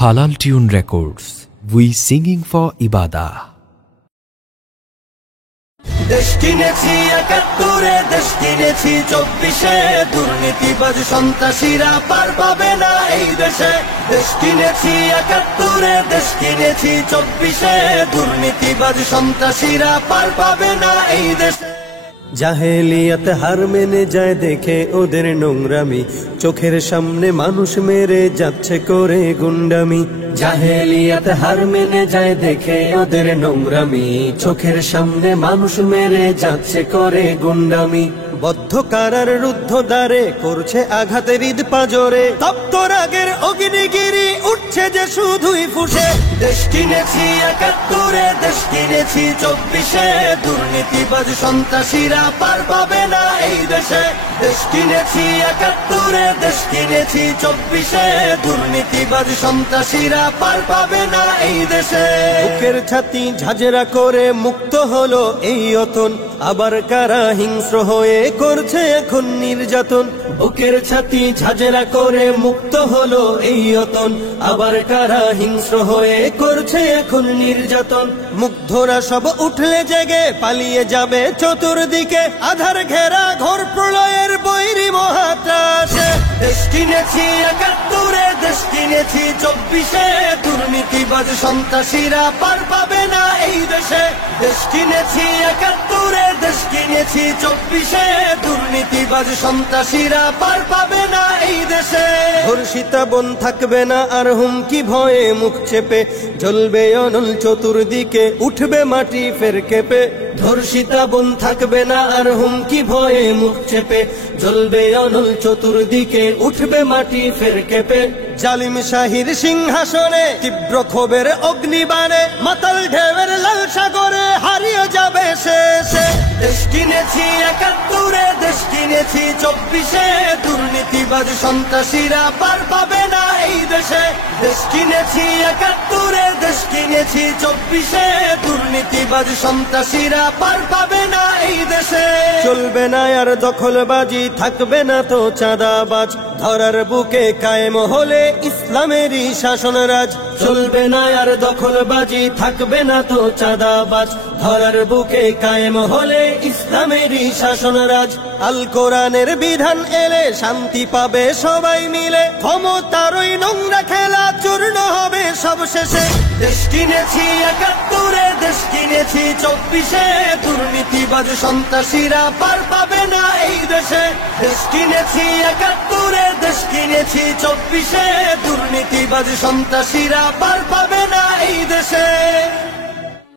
Halal Tune Records. We singing for Ibadah. দেশ কিনেছি ৭১, দেশ কিনেছি ২৪, দুর্নীতিবাজ সন্ত্রাসীরা পার পাবে না এই দেশে। দেশ কিনেছি ৭১, দেশ কিনেছি ২৪, দুর্নীতিবাজ সন্ত্রাসীরা পার পাবে না এই দেশে। জাহেলিয়াত হার মেনে যায় দেখে ওদের নোংরামি, চোখের সামনে মানুষ মেরে যাচ্ছে করে গুন্ডামি। জাহেলিয়াত হার মেনে যায় দেখে ওদের নোংরামি, চোখের সামনে মানুষ মেরে যাচ্ছে করে গুন্ডামি। বদ্ধ কারার রুদ্ধ দ্বারে করছে আঘাতের ঈদ পাজরে, তপ্ত রাগের অগ্নিগিরি উঠছে যে শুধুই ফুসে। দেশ কিনেছি ৭১, দেশ কিনেছি ২৪, দুর্নীতিবাজ সন্ত্রাসীরা পার পাবে না এই দেশে। দেশ কিনেছি ৭১, দেশ কিনেছি ২৪, দুর্নীতিবাজ সন্ত্রাসীরা পার পাবে না এই দেশে। বুকের ছাতি ঝাঁঝরা করে মুক্ত হলো এই অতন, আবার কারা হিংস্র হয়ে করছে এখন নির্যাতন। বুকের ছাতি ঝাঁঝরা করে মুক্ত হলো এই অতন, আবার কারা হিংস্র হয়ে করছে এখন নির্যাতন। মুগ্ধরা সব উঠলে জেগে পালিয়ে যাবে চতুর্দিকে, আধার ঘেরা ঘোর প্রলয়ের বৈরী মহাত্রাসে। দেশ কিনেছি ৭১, দেশ কিনেছি ২৪, দুর্নীতিবাজ সন্ত্রাসীরা পার পাবে না এই দেশে। দেশ কিনেছি ৭১, দেশ কিনেছি ২৪, দুর্নীতিবাজ সন্ত্রাসীরা পার পাবে না এই দেশে। ধর্ষিতা বন থাকবে না আর হুমকি ভয়ে মুখ চেপে, জ্বলবে অনল চতুর্দিকে উঠবে মাটি ফের কেঁপে। ধর্ষিতা বন থাকবে না আর হুমকি ভয়ে মুখ চেপে, জ্বলবে অনল চতুর্দিকে উঠবে মাটি ফের কেঁপে। জালিম শাহীর সিংহাসনে তীব্র ক্ষোভের অগ্নিবাণে, মাতাল ঢেউয়ের লাল সাগরে হারিয়ে যাবে শেষে। দেশ কিনেছি ৭১, দেশ কিনেছি ২৪, দুর্নীতিবাজ সন্ত্রাসীরা পার পাবে না এই দেশে। দেশ কিনেছি ৭১, দেশ কিনেছি ২৪, দুর্নীতিবাজ সন্ত্রাসীরা পার পাবে না এই দেশে। চলবে না আর দখলবাজি, থাকবে না তো চাঁদাবাজ, ধরার বুকে কায়েম হলে ইসলামেরই শাসনরাজ। চলবে না আর দখলবাজি, থাকবে না তো চাঁদাবাজ, ধরার বুকে কায়েম হলে ইসলামেরই শাসনরাজ। আল কোরআনের বিধান এলে শান্তি পাবে সবাই মিলে, ক্ষমতারই নোংরা খেলা চূর্ণ হবে সব শেষে। দেশ কিনেছি ৭১, দেশ কিনেছি ২৪, দুর্নীতিবাজ সন্ত্রাসীরা পার পাবে না এই দেশে। দেশ কিনেছি ৭১, দেশ কিনেছি ২৪, দুর্নীতিবাজ সন্ত্রাসীরা পার পাবে না